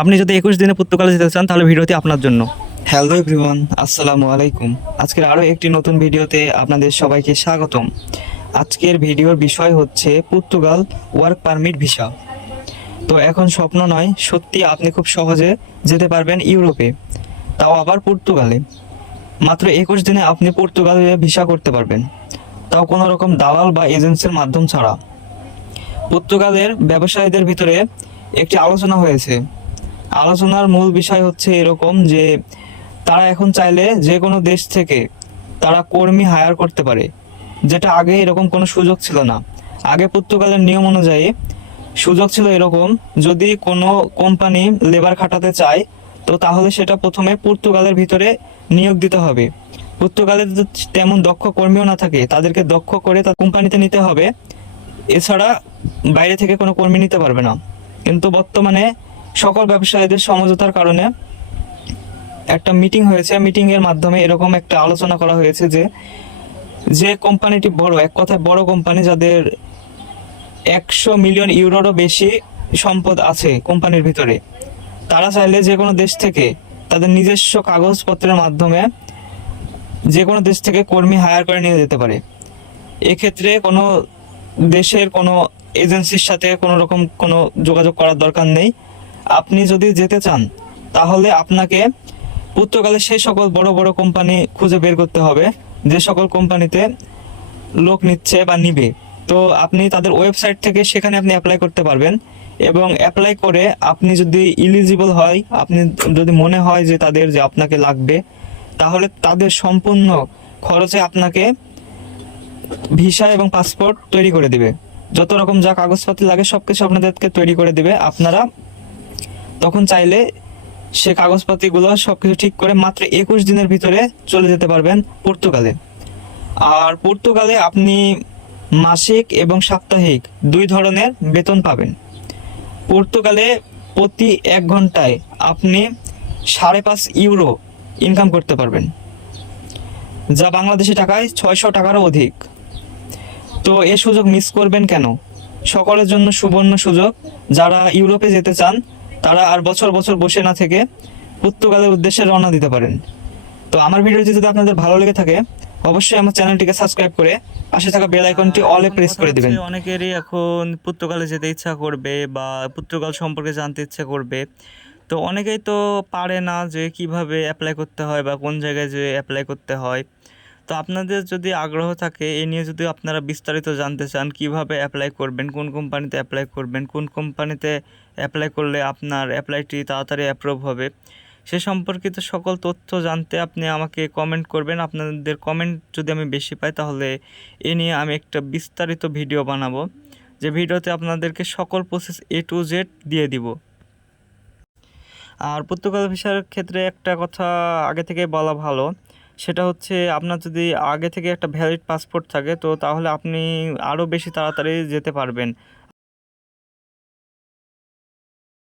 আপনি যদি 21 দিনে পর্তুগালে যেতে চান তাহলে ভিডিওটি আপনার জন্য। হ্যালো এভরিওয়ান, আসসালামু আলাইকুম। আজকের আরও একটি নতুন ভিডিওতে আপনাদের সবাইকে স্বাগতম। আজকের ভিডিওর বিষয় হচ্ছে পর্তুগাল ওয়ার্ক পারমিট ভিসা। তো এখন স্বপ্ন নয়, সত্যি আপনি খুব সহজে যেতে পারবেন ইউরোপে, তাও আবার পর্তুগালে। মাত্র 21 দিনে আপনি পর্তুগালে ভিসা করতে পারবেন, তাও কোনো রকম দালাল বা এজেন্সির মাধ্যম ছাড়া। পর্তুগালের ব্যবসায়ীদের ভিতরে একটি আলোচনা হয়েছে। আলোচনার মূল বিষয় হচ্ছে এরকম যে তারা এখন চাইলে যে কোনো দেশ থেকে তারা কর্মী হায়ার করতে পারে, যেটা আগে এরকম কোনো সুযোগ ছিল না। আগে পর্তুগালের নিয়ম অনুযায়ী সুযোগ ছিল এরকম, যদি কোনো কোম্পানি লেবার খাটাতে চায় তো তাহলে সেটা প্রথমে পর্তুগালের ভিতরে নিয়োগ দিতে হবে। পর্তুগালের যদি তেমন দক্ষ কর্মীও না থাকে, তাদেরকে দক্ষ করে তার কোম্পানিতে নিতে হবে, এছাড়া বাইরে থেকে কোনো কর্মী নিতে পারবে না। কিন্তু বর্তমানে সকল ব্যবসায়ীদের সমঝোতার কারণে একটা মিটিং হয়েছে, মিটিং এর মাধ্যমে এরকম একটা আলোচনা করা হয়েছে যে যে কোম্পানিটি বড়, এক কথায় বড় কোম্পানি, যাদের 100 মিলিয়ন ইউরোরও বেশি সম্পদ আছে কোম্পানির ভিতরে, তারা চাইলে যে কোনো দেশ থেকে তাদের নিজস্ব কাগজপত্রের মাধ্যমে যে কোনো দেশ থেকে কর্মী হায়ার করে নিয়ে যেতে পারে। এক্ষেত্রে কোনো দেশের কোনো এজেন্সির সাথে কোনো রকম কোনো যোগাযোগ করার দরকার নেই। আপনি যদি যেতে চান তাহলে আপনাকে পর্তুগালের সেই সকল বড় বড় কোম্পানি খুঁজে বের করতে হবে যে সকল কোম্পানিতে লোক নিচ্ছে বা নিবে। তো আপনি তাদের ওয়েবসাইট থেকে সেখানে আপনি অ্যাপ্লাই করতে পারবেন, এবং অ্যাপ্লাই করে আপনি যদি ইলিজিবল হয়, আপনি যদি মনে হয় যে তাদের যে আপনাকে লাগবে, তাহলে তাদের সম্পূর্ণ খরচে আপনাকে ভিসা এবং পাসপোর্ট তৈরি করে দিবে। যত রকম যা কাগজপত্র লাগে সব কিছু আপনাদেরকে তৈরি করে দিবে। আপনারা তখন চাইলে সে কাগজপাতিগুলো সবকিছু ঠিক করে মাত্র 21 দিনের ভিতরে চলে যেতে পারবেন পর্তুগালে। আর পর্তুগালে আপনি মাসিক এবং সাপ্তাহিক দুই ধরনের বেতন পাবেন। পর্তুগালে প্রতি 1 ঘন্টায় আপনি 5.5 ইউরো ইনকাম করতে পারবেন, যা বাংলাদেশি টাকায় 600 টাকারও অধিক। তো এই সুযোগ মিস করবেন কেন? সকলের জন্য সুবর্ণ সুযোগ। যারা ইউরোপে যেতে চান তারা আর বছর বছর বসে না থেকে পর্তুগালের উদ্দেশ্যে রওনা দিতে পারেন। তো আমার ভিডিওটি যদি আপনাদের ভালো লেগে থাকে অবশ্যই আমার চ্যানেলটিকে সাবস্ক্রাইব করে পাশে থাকা বেল আইকনটি অলে প্রেস করে দিবেন। অনেকেরই এখন পর্তুগালে যেতে ইচ্ছা করবে বা পর্তুগাল সম্পর্কে জানতে ইচ্ছা করবে, তো অনেকেই তো পারে না যে কিভাবে অ্যাপ্লাই করতে হয় বা কোন জায়গায় যে অ্যাপ্লাই করতে হয়। তো আপনাদের যদি আগ্রহ থাকে এ নিয়ে, যদি আপনারা বিস্তারিত জানতে চান কিভাবে অ্যাপ্লাই করবেন, কোন কোম্পানিতে অ্যাপ্লাই করবেন, কোন কোম্পানিতে অ্যাপ্লাই করলে আপনার অ্যাপ্লাইটি তাড়াতাড়ি অ্যাপ্রুভ হবে, সে সম্পর্কিত সকল তথ্য জানতে আপনি আমাকে কমেন্ট করবেন। আপনাদের কমেন্ট যদি আমি বেশি পাই তাহলে এ নিয়ে আমি একটা বিস্তারিত ভিডিও বানাবো, যে ভিডিওতে আপনাদেরকে সকল প্রসেস A to Z দিয়ে দিব। আর পর্তুগাল ভিসার ক্ষেত্রে একটা কথা আগে থেকে বলা ভালো, সেটা হচ্ছে আপনার যদি আগে থেকে একটা ভ্যালিড পাসপোর্ট থাকে তো তাহলে আপনি আরও বেশি তাড়াতাড়ি যেতে পারবেন।